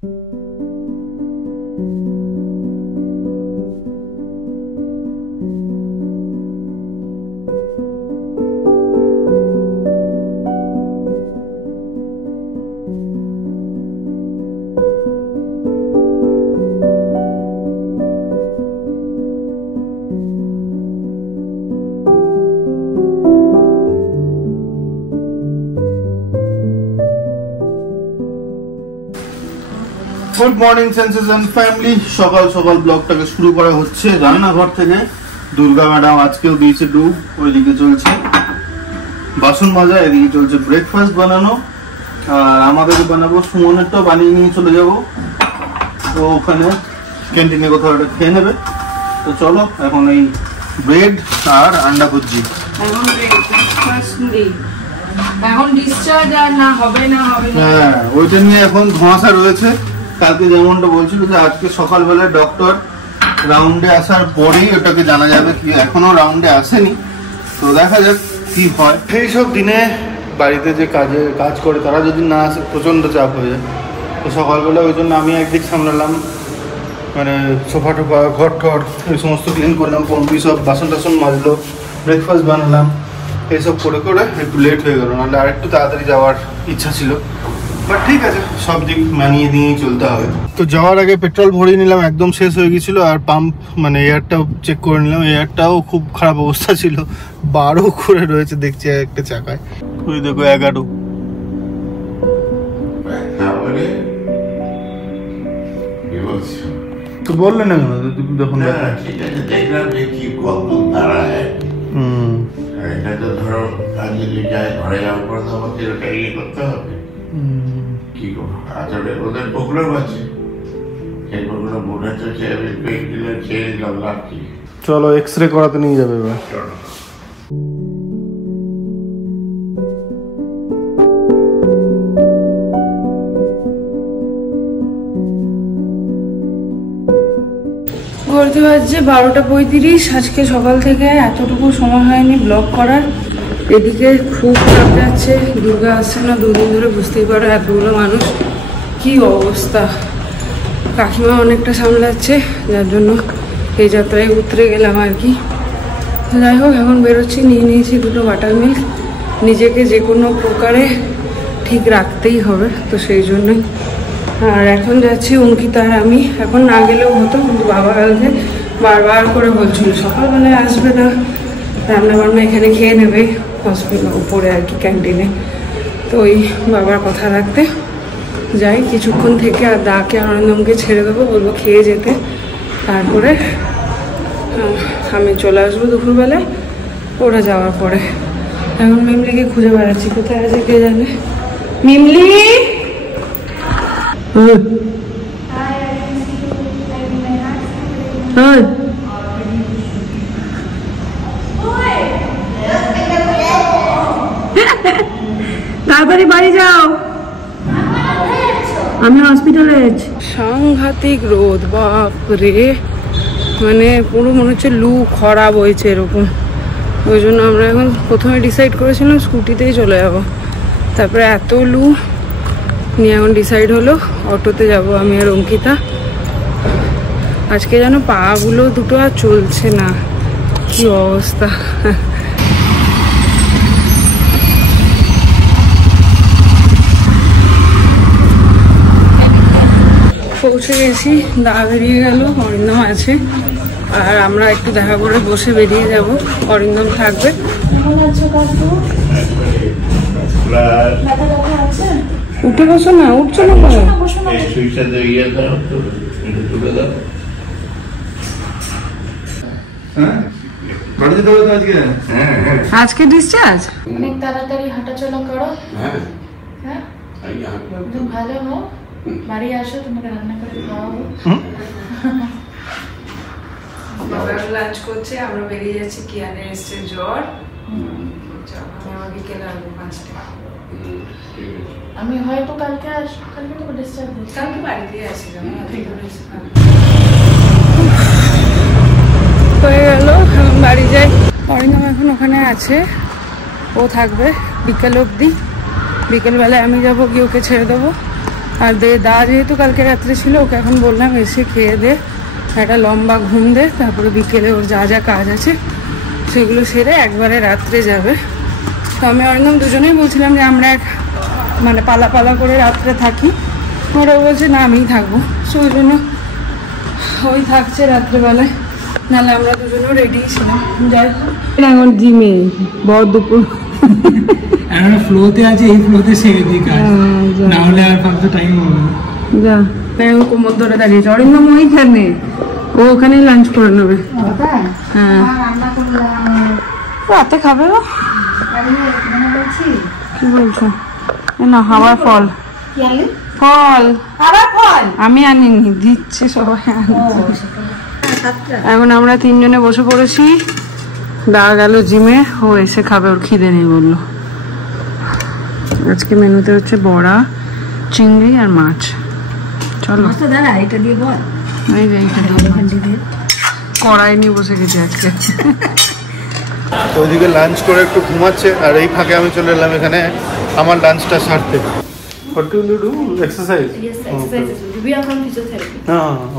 Good morning senses and family. সকাল সকাল ব্লগটাকে শুরু করা হচ্ছে রান্নাঘর থেকে। দুর্গা ম্যাডাম আজকেও দিয়েছে ডুব, ওইদিকে চলছে বাসন মাজা, এদিকে চলছে ব্রেকফাস্ট বানানো, আর আমাদের বানাবো সুমনেরটাও বানিয়ে নিয়ে চলে যাব। তো ওখানে ক্যান্টিনে কোথাও একটা খেয়ে নেবে। তো চলো এখন এই ব্রেড আর আন্ডা ভুজি। হ্যাঁ, ওইটা নিয়ে এখন ধোঁয়াশা রয়েছে। কালকে যেমনটা বলছিল যে আজকে সকালবেলা ডক্টর রাউন্ডে আসার পরেই ওটাকে জানা যাবে, কি এখনো রাউন্ডে আসেনি। তো দেখা যাক কি হয়। এইসব দিনে বাড়িতে যে কাজ করে তারা যদি না আসে প্রচণ্ড চাপ হয়ে যায়। তো সকালবেলা ওই জন্য আমি একদিক সামলালাম, মানে সোফা টোফা ঘর ঠর এই সমস্ত ক্লিন করলাম, পম্পি সব বাসন টাসন মাজলো, ব্রেকফাস্ট বানালাম, এইসব করে করে একটু লেট হয়ে গেল। নাহলে আর একটু তাড়াতাড়ি যাওয়ার ইচ্ছা ছিল, বাট ঠিক আছে, সব দিক মানিয়ে নিয়েই চলতে হবে। তো যাওয়ার আগে পেট্রোল ভরিয়ে নিলাম, একদম শেষ হয়ে গেছিল। আর পাম্প মানে এয়ারটাও চেক করে নিলাম, এয়ারটাও খুব খারাপ অবস্থা ছিল, 12 করে রয়েছে দেখছি একটা চাকায়। ওই দেখো 11। তো বললে না কেন যখন দেখলাম যে কি কত দাঁড়ায়। এটা তো ধরো আজকে যায় ঘরে যাওয়ার পর তো আমাকে ওটা ইয়ে করতে হবে। কি করবো, আসলে ওদের প্রোগ্রাম আছে, সেই প্রোগ্রাম মনে হচ্ছে ছেড়ে দিলাম, লাভ কি। চলো এক্স-রে করাতে নিয়ে যাবে এবার। ঘুরতে বাজছে 12:35। আজকে সকাল থেকে এতটুকু সময় হয়নি ব্লগ করার। এদিকে খুব খারাপ যাচ্ছে, দুর্গা আসছে না 2 দিন ধরে, বুঝতেই পারো এতগুলো মানুষ কি অবস্থা। কাকিমা অনেকটা সামলাচ্ছে, যার জন্য এই যাত্রায় উতরে গেলাম আর কি। যাই হোক, এখন বেরোচ্ছি, নিয়ে নিয়েছি 2টো বাটার মিল্ক। নিজেকে যে কোনো প্রকারে ঠিক রাখতেই হবে, তো সেই জন্যই। আর এখন যাচ্ছি অঙ্কিতা আর আমি। এখন না গেলেও হতো, কিন্তু বাবা কালকে বারবার করে বলছিল সকালবেলায় আসবে না, রান্নাবান্না এখানে খেয়ে নেবে হসপিটাল উপরে আর কি ক্যান্টিনে। তো ওই বাবার কথা রাখতে যাই কিছুক্ষণ থেকে, আর দাকে আনন্দমকে ছেড়ে দেবো, বলবো খেয়ে যেতে, তারপরে আমি চলে আসবো দুপুরবেলায় ওরা যাওয়ার পরে। এখন মিমলিকে খুঁজে বেড়াচ্ছি, কোথায় আছে কে জানে। মিমলি, তাড়াতাড়ি বাড়ি যাও, আমি হসপিটালে আছি। সাংঘাতিক রোদ, বাপরে, মানে পুরো মনে হচ্ছে লু খরা বইছে এরকম। ওই জন্য আমরা এখন প্রথমে ডিসাইড করেছিলাম স্কুটিতেই চলে যাবো, তারপরে এত লু নিয়ে এখন ডিসাইড হলো অটোতে যাব আমি আর অঙ্কিতা। আজকে যেন পাগুলো দুটো আর চলছে না, কি অবস্থা। পৌঁছে গেছি, দা বেরিয়ে গেল, অরিন্দম আছে, আর আমরা একটু দেখা করে বসে বেরিয়ে যাব। অরিন্দম থাকবে। উঠে বসো না, উঠছো না কেন? আজকে ডিসচার্জ। অনেক তাড়াতাড়ি হাঁটাচলা করো, হ্যাঁ, ভালো হও, বাড়ি আসো, তোমাকে রান্না করে খাওয়াবো। বাবা লাঞ্চ করছে, আমরা বেরিয়ে যাচ্ছি। কিয়ানের এসছে জ্বর, আমার বিকেলে আসবো 5টা। আমি হয়তো কালকে আসবো, কালকে তো ডিসচার্জ হচ্ছে, কালকে বাড়িতেই আসি। হয়ে গেল, বাড়ি যাই। অরিন্দম এখন ওখানে আছে, ও থাকবে বিকেল অবধি। বিকেলবেলায় আমি যাবো, গিয়ে ওকে ছেড়ে দেবো, আর দা যেহেতু কালকে রাত্রে ছিল, ওকে এখন বললাম এসে খেয়ে দে, একটা লম্বা ঘুম দে, তারপরে বিকেলে ওর যা যা কাজ আছে সেগুলো সেরে একবারে রাত্রে যাবে। তো আমি অরিন্দম দুজনেই বলছিলাম যে আমরা মানে পালা পালা করে রাত্রে থাকি, ওরাও বলছে না আমিই থাকবো। সো ওই জন্য ওই থাকছে রাত্রেবেলায়, নাহলে আমরা দুজনেও রেডি ছিলাম। যাই এখন জিমে বড় দুপুর এখন ফ্লোতে আছে, এই ফ্লোতে সেরে দিই কাজ, না হলে আর ফালতু টাইম হবে যা। এখন কোমর ধরে দাঁড়িয়েছে অরিন্দম ওইখানে, ও ওখানেই লাঞ্চ করে নেবে। হ্যাঁ রাতে খাবে ও, কি বলছো? না হাওয়ার ফল, ফল আমি আনিনি, দিচ্ছে সবাই। এখন আমরা তিনজনে বসে পড়েছি, দা গেল জিমে, ও এসে খাবে, ওর খিদে নেই বললো। আজকে মেনুতে হচ্ছে বড়া, চিংড়ি আর মাছ। চলো এই যে এইটা দিয়ে কড়াই নিয়ে বসে গেছি আজকে। তো ওইদিকে লাঞ্চ করে একটু ঘুমাচ্ছে, আর এই ফাঁকে আমি চলে এলাম এখানে আমার লাঞ্চটা সারতে। What do you do? Exercise? Yes, exercises. We are from physiotherapy.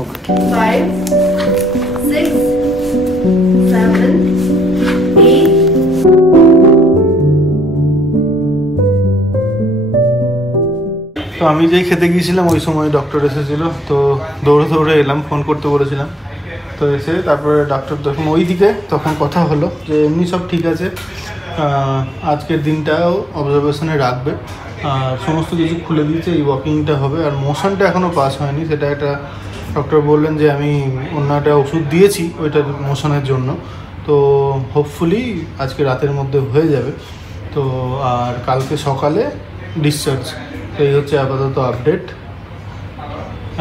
Okay. 5, 6, 7, 8. তো আমি যেই খেতে গিয়েছিলাম ওই সময় ডক্টর এসেছিলো, তো দৌড়ে দৌড়ে এলাম, ফোন করতে বলেছিলাম। তো এসে তারপরে ডাক্তার যখন ওই দিকে, তখন কথা হলো যে এমনি সব ঠিক আছে, আজকের দিনটাও অবজারভেশনে রাখবে, আর সমস্ত কিছু খুলে দিয়েছে, এই ওয়াকিংটা হবে, আর মোশনটা এখনও পাস হয়নি, সেটা একটা ডক্টর বললেন যে আমি অন্য একটা ওষুধ দিয়েছি ওইটা মোশনের জন্য, তো হোপফুলি আজকে রাতের মধ্যে হয়ে যাবে। তো আর কালকে সকালে ডিসচার্জ। তো এই হচ্ছে আপাতত আপডেট।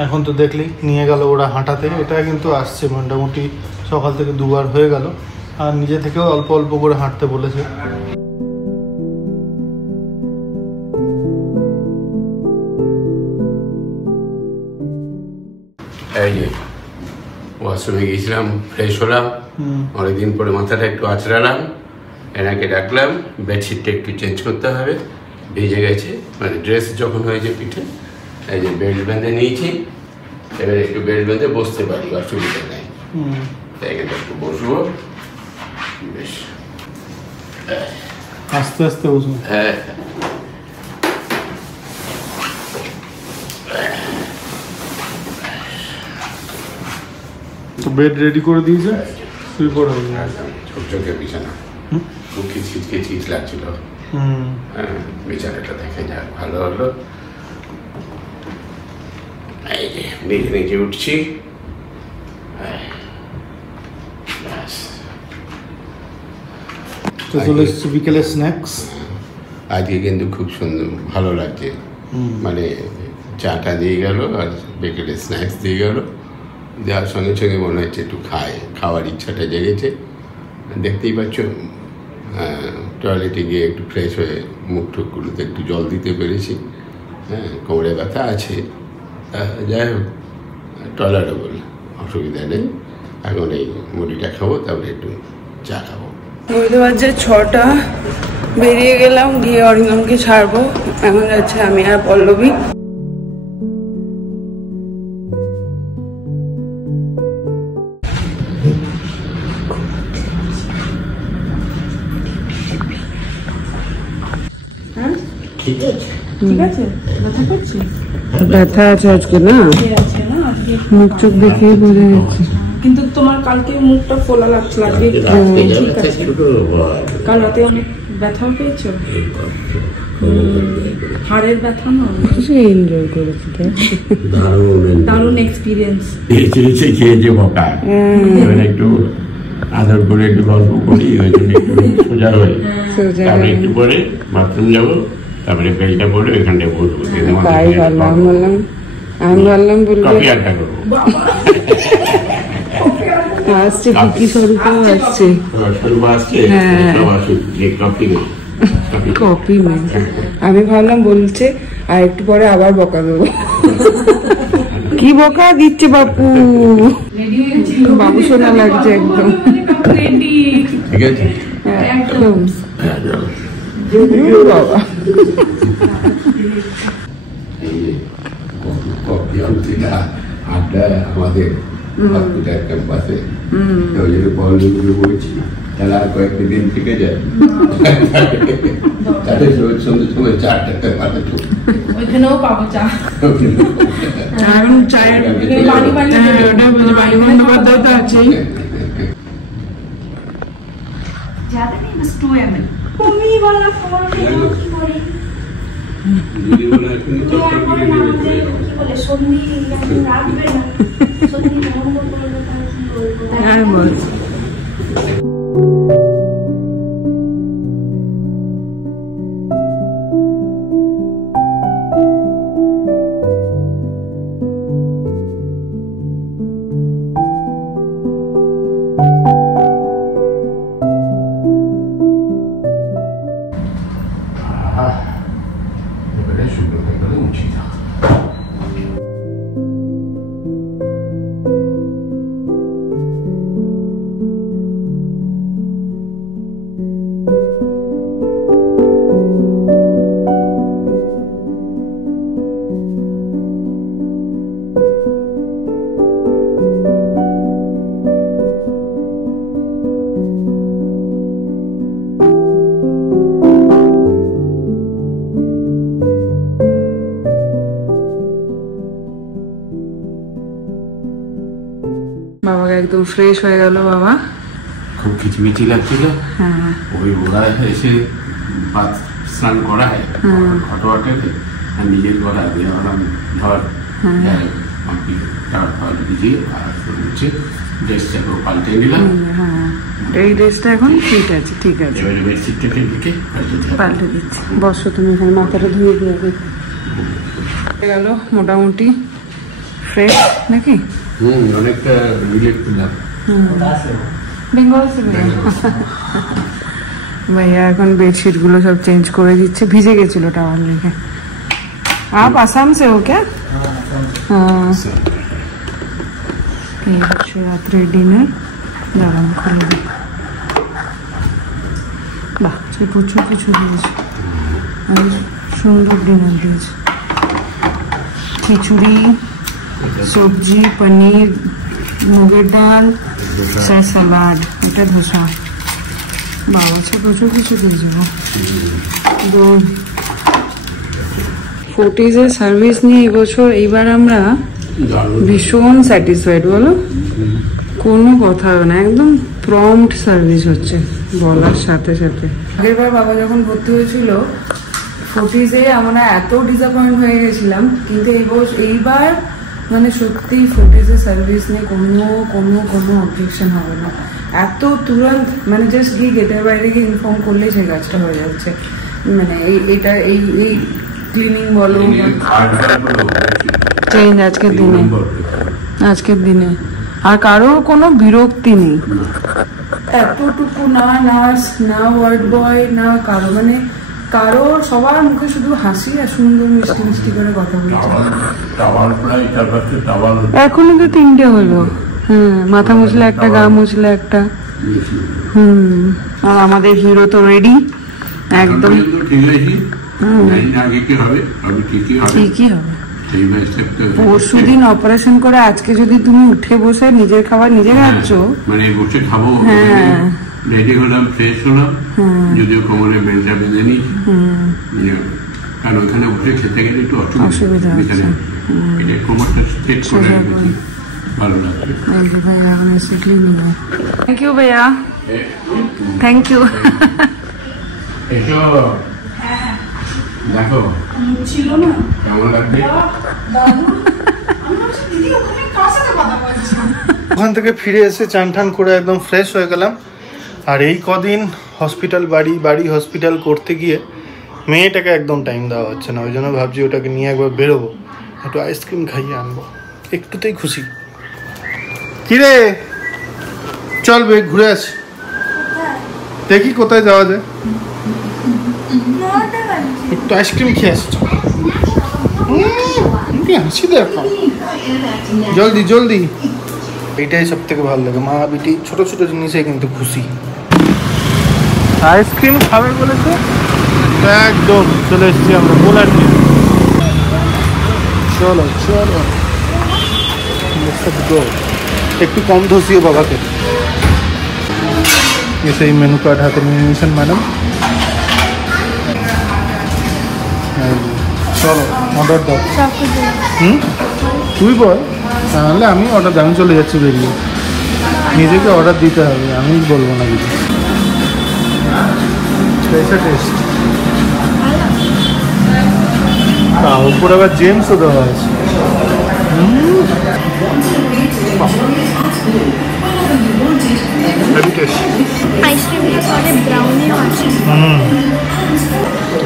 এখন তো দেখলি নিয়ে গেল ওরা হাঁটাতে, এটা কিন্তু আসছে মোটামুটি সকাল থেকে 2 বার হয়ে গেল, আর নিজে থেকেও অল্প অল্প করে হাঁটতে বলেছে। এই যে ওয়াশরুমে গিয়েছিলাম, ফ্রেশ হলাম, অনেকদিন পরে মাথাটা একটু আঁচড়ালাম, এনাকে ডাকলাম, বেডশিটটা একটু চেঞ্জ করতে হবে, ভিজে গেছে, মানে ড্রেস যখন হয়েছে পিঠে, এই যে বেল্ট বেঁধে নিয়েছি, এবার একটু বেল্ট বেঁধে বসতে পারি, অসুবিধা নেই। এখানে একটু বসবো, বেশ আস্তে আস্তে বসবো। হ্যাঁ তো বেড রেডি করে দিয়েছে, শুয়ে পড়ো। ঝকঝকে বিছানা, খুব খিচখিচ লাগছিল, বিছানাটা দেখে যাক ভালো হলো। এই যে নিজে নিজে উঠছি, চলে এসেছি বিকেলে স্ন্যাক্স। আজকে কিন্তু খুব সুন্দর ভালো লাগছে, মানে চাটা দিয়ে গেল আর বিকেলে স্ন্যাক্স দিয়ে গেল, দেওয়ার সঙ্গে সঙ্গে মনে হচ্ছে একটু খাওয়ার ইচ্ছাটা জেগেছে। দেখতেই পাচ্ছ, টয়লেটে গিয়ে একটু ফ্রেশ হয়ে মুখ টুকগুলোতে একটু জল দিতে পেরেছি। হ্যাঁ, কোমরে ব্যথা আছে, যাই হোক টলারেবল, অসুবিধা নেই। এখন এই মুড়িটা খাবো, তারপরে একটু চা খাবো। বুঝতে পারছি 6টা, বেরিয়ে গেলাম, গিয়ে অরিন্দমকে ছাড়বো। এখন যাচ্ছে আমি আর পল্লবী। ঠিক আছে, ঠিক আছে, ব্যথা করছে, ব্যথা আছে আজকে না, মুখ চোখ দেখেই বোঝা যাচ্ছে। কিন্তু তোমার কালকে মুখটা ফোলা লাগছিল, আজকে ঠিক আছে। কাল রাতে অনেক ব্যথাও পেয়েছো, হাড়ের ব্যথা না, এনজয় করেছি, দারুণ এক্সপিরিয়েন্স। খেয়েছে বকা, একটু আদর করে একটু গল্প করি, ওই জন্য একটু সোজা হই, তারপরে একটু পরে বাথরুম যাবো, তারপরে বেলটা পরে ওইখানটা বসবো, আমি বললাম কফি আড্ডা করবো। আসছে কি স্বরূপও আসছে, কপি নেই। আমি ভাবলাম বলছে আর একটু পরে আবার বকা দেবো। কি বকা দিচ্ছে বাপু, বাবু শোনা লাগছে একদম, ঠিক আছে একদম বাবা। চলছিলা আড্ডা আমাদের হসপিটাল ক্যাম্পাসে, ওই জন্য বলগুলো বলছি তাহলে আর কয়েকটা দিন থেকে যায়, তাদের সন্ধ্যে সময় 4টা পাতে ওইখানেও পাবো চা। এখন চায়ের বাড়ি বন্দ্যোপাধ্যায় তো আছেই। ज्यादा नहीं, बस 2 ml। তুমি বলা ফোন কি করে দিদি বলে এখনই তো কি বলে সন্ধি রাখবে না, সন্ধি কেমন করবে তাহলে আর বল এবারে সুন্দর করে মুছিয়ে দাও। বাবাকে একদম ফ্রেশ হয়ে গেল বাবা। খুব খিচমিচি লাগছিল, হ্যাঁ ওই ওরা এসে বাথ স্নান করায় ঘটোয়াটাকে, আর নিজের গলা দিয়ে আমরা ধর ভিজিয়ে আর হচ্ছে ড্রেসটাকে পাল্টে নিলাম। হ্যাঁ এই ড্রেসটা এখন ঠিক আছে, ঠিক আছে এবারে বেডশিটটাকে লিখে পাল্টে দিচ্ছি। বসো তুমি এখানে, মাথাটা ধুয়ে দিয়ে গেল মোটামুটি ফ্রেশ নাকি? অনেকটা রিলেট করলাম। বেঙ্গল से भैया এখন বেডশিট গুলো সব চেঞ্জ করে দিচ্ছে, ভিজে গেছিল টাওয়াল লেগে। आप आसाम से हो क्या? हाँ এই হচ্ছে রাত্রে ডিনার। দাঁড়ান খুলে দিই। বাহ সে প্রচুর কিছু দিয়েছে, আর সুন্দর ডিনার দিয়েছে। খিচুড়ি, সবজি, পনির, মুগের ডাল, স্যালাড, এটা ধোসা। বাবা আচ্ছা প্রচুর কিছু দিয়েছে। তো ফোর্টিজের সার্ভিস নিয়ে এবছর এইবার আমরা ভীষণ স্যাটিসফাইড, বলো কোনো কথা হবে না, একদম প্রম্পট সার্ভিস হচ্ছে বলার সাথে সাথে। আগেরবার বাবা যখন ভর্তি হয়েছিল ফোর্টিজে আমরা এত ডিসঅ্যাপয়েন্ট হয়ে গেছিলাম, কিন্তু এইবার মানে সত্যি ফোর্টিজের সার্ভিস নিয়ে কোনো অবজেকশন হবে না। এত তুরন্ত মানে জাস্ট গিয়ে গেটের বাইরে গিয়ে ইনফর্ম করলেই সেই কাজটা হয়ে যাচ্ছে। মানে এইটা এই ক্লিনিং বলো চেঞ্জ আজকের দিনে আর কারোর কোনো বিরক্তি নেই। এতটুকু না নার্স না ওয়ার্ড বয় না কারো মানে কারোর সবার মুখে শুধু হাসি আর সুন্দর মিষ্টি মিষ্টি করে কথা বলছে। এখনই তো 3টে হলো। মাথা মুছলে একটা, গা মুছলে একটা। আর আমাদের হিরো তো রেডি একদম। ঠিকই হবে। পরশুদিন অপারেশন করে আজকে যদি তুমি উঠে বসে নিজের খাবার নিজে খাচ্ছ, মানে বসে খাবো, রেডি হলাম, ফ্রেশ হলাম, যদিও কোমরে বেলটা বেঁধে নিই, কারণ ওখানে বসে খেতে গেলে একটু অসুবিধা হচ্ছে। এটা কোমরটা স্ট্রেট করে রেখেছি, ভালো লাগছে। থ্যাংক ইউ ভাইয়া, থ্যাংক ইউ। এসো দেখো ছিল না কেমন লাগছে। ওখান থেকে ফিরে এসে চান টান করে একদম ফ্রেশ হয়ে গেলাম। আর এই কদিন হসপিটাল বাড়ি হসপিটাল করতে গিয়ে মেয়েটাকে একদম টাইম দেওয়া হচ্ছে না, ওই জন্য ভাবছি ওটাকে নিয়ে একবার বেরোবো, একটু আইসক্রিম খাইয়ে আনবো, একটুতেই খুশি। কিরে চল বে ঘুরে আসি, দেখি কোথায় যাওয়া যায়, একটু আইসক্রিম খেয়ে আসছি। হাসি দেখো, জলদি জলদি। এইটাই সব থেকে ভালো লাগে, মা বেটি ছোট ছোট জিনিসে কিন্তু খুশি। আইসক্রিম খাবে বলেছে একদম চলে এসেছি আমরা বোলার নিয়ে। চলো চলো to go. একটু কম ধসিও বাবাকে। সেই মেনু কার্ড হাতে নিয়ে নিয়েছেন ম্যাডাম। চলো অর্ডার দাও। তুই বল, তাহলে আমি অর্ডার দাম চলে যাচ্ছি বেরিয়ে। নিজেকে অর্ডার দিতে হবে, আমি বলবো না কিছু। টেস্ট উপর আবার জেমসও দেওয়া আছে।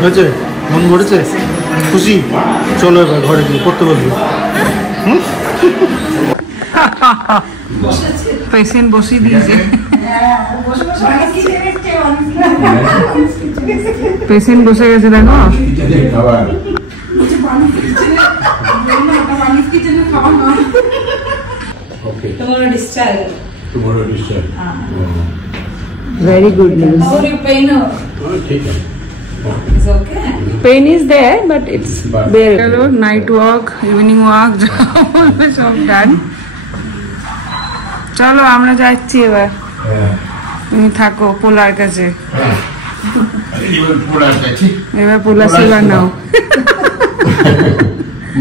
হয়েছে, মন ভরেছে, খুশি? চলো এবার ঘরে গিয়ে করতে বলবি। পেশেন্ট বসিয়ে দিয়েছে, পেশেন্ট বসে গেছে দেখো। Very good news. Pain is there, but it's there. Hello, night walk, evening walk, সব done. চলো আমরা যাচ্ছি এবার। তুমি থাকো পোলার কাছে। এবার পোলার সেবা নাও।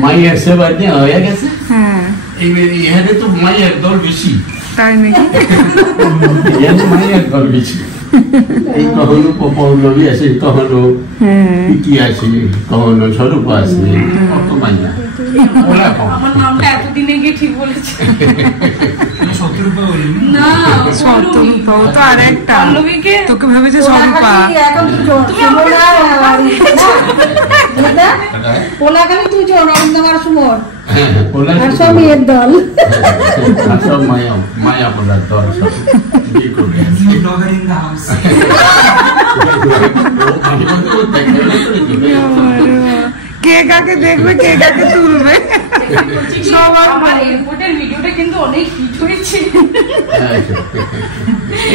মায়ের সেবা নেওয়া হয়ে গেছে। হ্যাঁ, এখানে তো মায়ের দল বেশি। তাই নাকি? মায়ের দল বেশি। এই কখনো পৌলবী আছে, কখনো কি আছে, কখনো স্বরূপ আছে, কত মাইয়া। আমার নামটা এতদিনে গিয়ে ঠিক বলেছে। না, শতরূপা তো আর একটা। তোকে ভেবেছে স্বরূপা। পোলাখালি তুই অরিন্দম আর সুমন আর সব মেয়ের দল, সব মায়া পোলার দল সব বিয়ে করবে। কে কাকে দেখবে, কে কাকে তুলবে, আমার এয়ারপোর্টের ভিডিওটা কিন্তু অনেক হিট হয়েছে।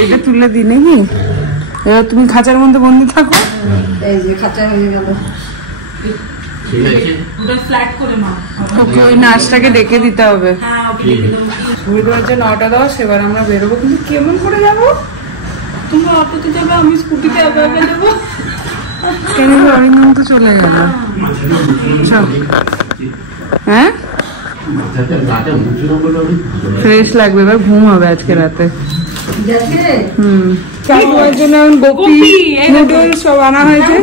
এটা তুলে দি নাকি? এবার তুমি খাঁচার মধ্যে বন্দি থাকো। এই যে খাঁচা হয়ে গেল। ফ্ল্যাট করে মা ওকে ওই নাচটাকে ডেকে দিতে হবে। ঘুরে হচ্ছে 9:10, এবার আমরা বেরোবো। কিন্তু কেমন করে যাবো? তোমরা অটোতে যাবে, আমি স্কুটিতে একা একা যাবো। কেন অরিন্দম তো চলে গেল। হ্যাঁ, ফ্রেশ লাগবে, এবার ঘুম হবে আজকে রাতে। চাকুয়ার জন্য গোপি নুডলস সব আনা হয়েছে।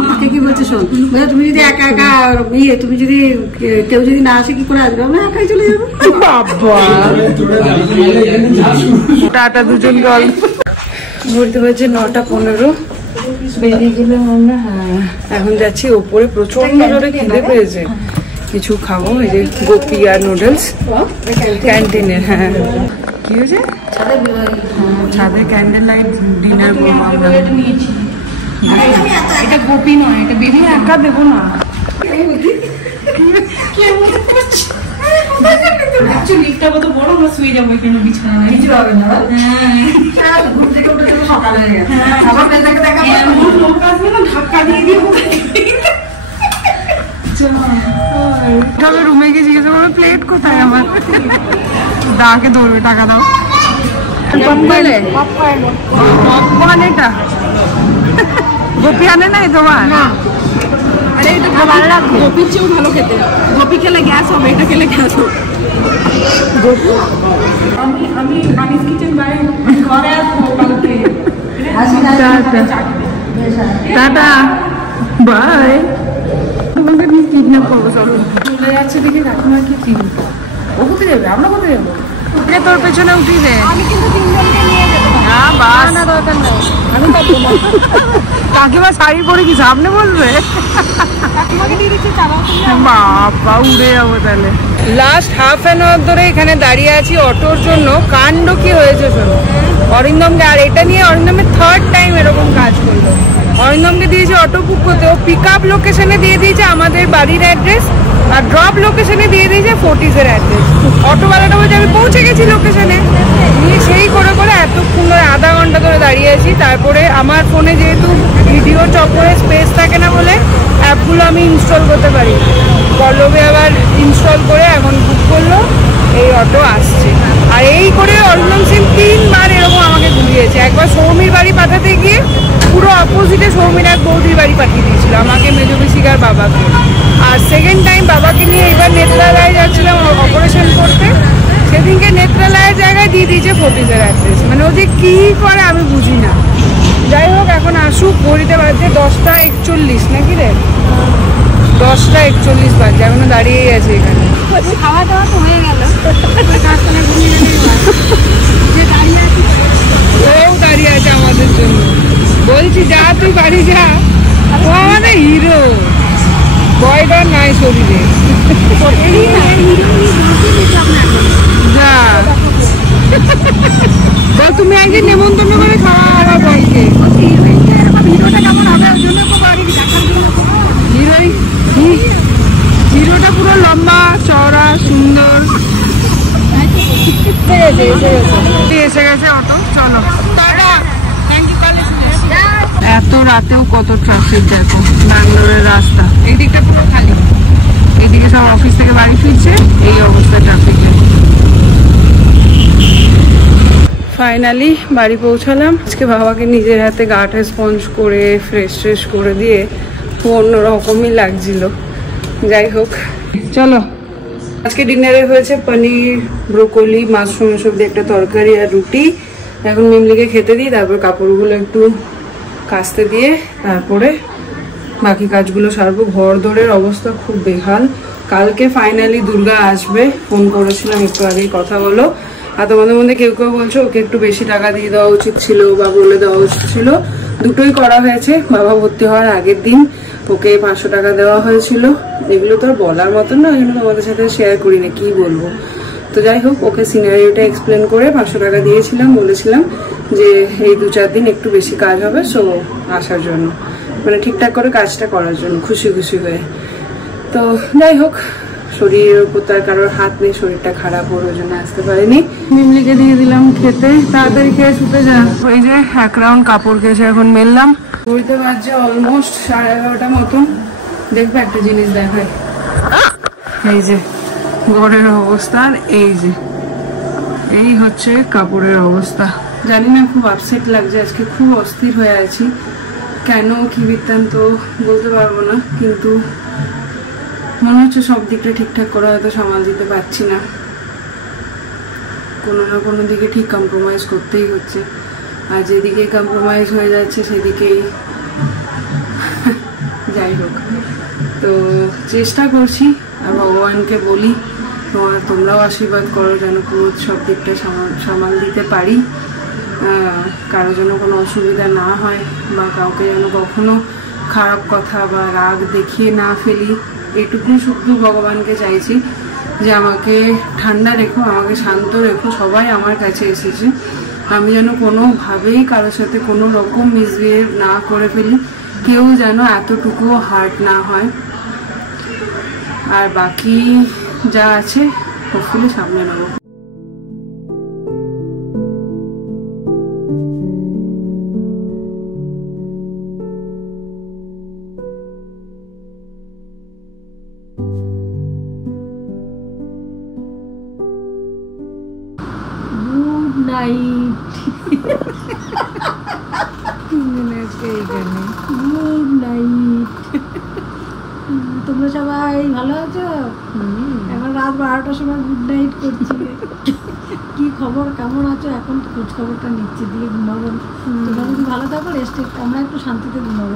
আমাকে কি বলছে শোন, তুমি যদি একা একা তুমি যদি কেউ যদি না আসে কি করে আসবে, আমরা একাই চলে যাবো। টাটা দুজন গল। ঘুরতে হয়েছে 9:15, বেরিয়ে গেলাম আমরা। হ্যাঁ, এখন যাচ্ছি ওপরে। প্রচন্ড জোরে খিদে পেয়েছে, কিছু খাবো। এই যে গোপি আর নুডলস ক্যান্টিনের। হ্যাঁ, কি হয়েছে? ছাদে ক্যান্ডেল লাইট ডিনার করবো আমরা। এটা গোপী নয়, এটা বেবি। একা দেবো না। লিফটটা কত বড়, আমরা শুয়ে যাবো এখানে, বিছানা নাই, কিছু হবে না। ঘুম থেকে উঠে তো সকাল হয়ে গেছে, আবার বেলাকে দেখা লোক আসবে না, ধাক্কা দিয়ে দিয়ে। তবে রুমে গিয়ে জিজ্ঞাসা করবে প্লেট কোথায় আমার। দাকে ধরবে, টাকা দাও। পপকর্ন এটা গোপী আনে নাই তোমার? আরে এটা ভালো লাগবে, গোপীর চেয়েও ভালো খেতে। গোপী খেলে গ্যাস হবে, এটা খেলে গ্যাস হবে। আমি বানিস কিচেন বাইরে ঘরে আসবো কালকে। Tata, by. তোমাকে কিডন্যাপ করবো। চলো, চলে যাচ্ছে দেখি কাকিমা কি চিন্তা। ও কোথায় যাবে, আমরা কোথায় যাবো? তোর পেছনে উঠিয়ে দে। আমি কিন্তু 3 জনকে নিয়ে যাবো। হ্যাঁ, বাস না, দরকার নেই। আমি পারবো না। কাকিমা শাড়ি পরে কি সামনে বলবে? কাকিমাকে দিয়ে দিচ্ছি, চালাও তুমি। বাবা, উড়ে যাবো তাহলে। লাস্ট হাফ অ্যান আওয়ার ধরে এখানে দাঁড়িয়ে আছি অটোর জন্য। কাণ্ড কি হয়েছে শোনো। অরিন্দমকে, আর এটা নিয়ে অরিন্দমের 3rd টাইম এরকম কাজ করলো। অরিন্দমকে দিয়েছে অটো বুক করতে, ও পিক আপ লোকেশনে দিয়ে দিয়েছে আমাদের বাড়ির অ্যাড্রেস, আর ড্রপ লোকেশনে দিয়ে দিয়েছে ফোর্টিসের অ্যাড্রেস। অটোওয়ালাটা বলছে আমি পৌঁছে গেছি লোকেশনে, দিয়েছি। তারপরে আমার ফোনে যেহেতু ভিডিও চক্করে স্পেস থাকে না বলে অ্যাপগুলো আমি ইনস্টল করতে পারি না। পল্লবী আবার ইনস্টল করে এখন বুক করলো, এই অটো আসছে। আর এই করে অরিন্দম সিং 3 বার এরকম আমাকে ঘুরিয়েছে। একবার সৌমির বাড়ি পাঠাতে গিয়ে পুরো অপোজিটে সৌমির এক বৌদির বাড়ি পাঠিয়ে দিয়েছিল আমাকে, মেজবিশিকার বাবাকে। আর সেকেন্ড টাইম বাবাকে নিয়ে এবার নেত্রালয়ে যাচ্ছিলাম অপারেশন করতে, সেদিনকে নেত্রালয়ের জায়গায় দিয়ে দিয়েছে ফটিকের অ্যাড্রেস। মানে ও যে কী করে আমি বুঝি না। যাই হোক, এখন আসুক। ঘড়িতে বাজছে 10:41 নাকি রে? 10:41 বাজছে, এখনো দাঁড়িয়েই আছে এখানে। খাওয়া দাওয়া তো হয়ে গেল, ও দাঁড়িয়ে আছে আমাদের জন্য। বলছি যা তুই বাড়ি যা, ও আমাদের হিরো। বয়ডার নাই শরীরে, যা বল। তুমি একদিন নেমন্তন্ন করে খাওয়া আমার বলকে। হিরোটা পুরো লম্বা চওড়া সুন্দর। এসে গেছে অটো, চলো। এত রাতেও কত ট্রাফিক দেখো, ব্যাঙ্গালোরের রাস্তা। এই দিকটা পুরো খালি, এইদিকে সব অফিস থেকে বাড়ি ফিরছে, এই অবস্থা ট্রাফিকে। ফাইনালি বাড়ি পৌঁছালাম। আজকে বাবাকে নিজের হাতে গাটা স্পঞ্জ করে ফ্রেশ করে দিয়ে অন্যরকমই লাগছিল। যাই হোক, চলো। আজকে ডিনারে হয়েছে পনির, ব্রোকলি, মাশরুম এসব দিয়ে একটা তরকারি আর রুটি। এখন মিমলিকে খেতে দিই, তারপর কাপড়গুলো একটু কাচতে দিয়ে তারপরে বাকি কাজগুলো সারবো। ঘর দৌড়ের অবস্থা খুব বেহাল। কালকে ফাইনালি দুর্গা আসবে, ফোন করেছিলাম একটু আগেই, কথা বলো। আর তোমাদের মধ্যে কেউ কেউ বলছো ওকে একটু বেশি টাকা দিয়ে দেওয়া উচিত ছিল বা বলে দেওয়া উচিত ছিল। দুটোই করা হয়েছে। বাবা ভর্তি হওয়ার আগের দিন ওকে 500 টাকা দেওয়া হয়েছিল। এগুলো তো আর বলার মতন না, ওই জন্য তোমাদের সাথে শেয়ার করি না, কি বলবো। তো যাই হোক, ওকে সিনারিওটা এক্সপ্লেন করে 500 টাকা দিয়েছিলাম। বলেছিলাম যে এই 2-4 দিন একটু বেশি কাজ হবে, সো আসার জন্য, মানে ঠিকঠাক করে কাজটা করার জন্য, খুশি হয়ে। তো যাই হোক, শরীরের উপর তার কারোর হাত নেই, শরীরটা খারাপ, ওর জন্য আসতে পারিনি। মিমলিকে দিয়ে দিলাম খেতে, তাড়াতাড়ি খেয়ে শুতে যা। ওই যে 1 রাউন্ড কাপড় কেচে এখন মেললাম। ঘড়িতে বাজছে অলমোস্ট 11:30 মতন। দেখবে একটা জিনিস দেখায়, এই যে ঘরের অবস্থা, আর এই হচ্ছে কাপড়ের অবস্থা। জানি না, খুব আপসেট লাগছে আজকে, খুব অস্থির হয়ে আছি। কেন, কি বৃত্তান্ত বলতে পারবো না, কিন্তু মনে হচ্ছে সব দিকটা ঠিকঠাক করে হয়তো সামাল দিতে পারছি না। কোনো না কোনো দিকে ঠিক কম্প্রোমাইজ করতেই হচ্ছে, আর যেদিকে কম্প্রোমাইজ হয়ে যাচ্ছে সেদিকেই। যাই হোক, তো চেষ্টা করছি। আর ভগবানকে বলি তোমরাও আশীর্বাদ করো যেন পুরো সব দিকটা সামাল দিতে পারি, কারো যেন কোনো অসুবিধা না হয়, বা কাউকে যেন কখনো খারাপ কথা বা রাগ দেখিয়ে না ফেলি। এটুকুই শুধু ভগবানকে চাইছি যে আমাকে ঠান্ডা রেখো, আমাকে শান্ত রেখো। সবাই আমার কাছে এসেছে, আমি যেন কোনোভাবেই কারোর সাথে কোনো রকম মিসবিহেভ না করে ফেলি, কেউ যেন এতটুকুও হার্ট না হয়। আর বাকি যা আছে হোপফুলি সামনে নেবো। তোমরা সবাই ভালো আছো? এখন রাত 12টার সময় গুড নাইট করছি। কি খবর, কেমন আছো? এখন খোঁজ খবরটা নিচ্ছি, দিয়ে ঘুমাবো। তোমরা যদি ভালো থাকো রেস্টে, আমরা একটু শান্তিতে ঘুমাবো।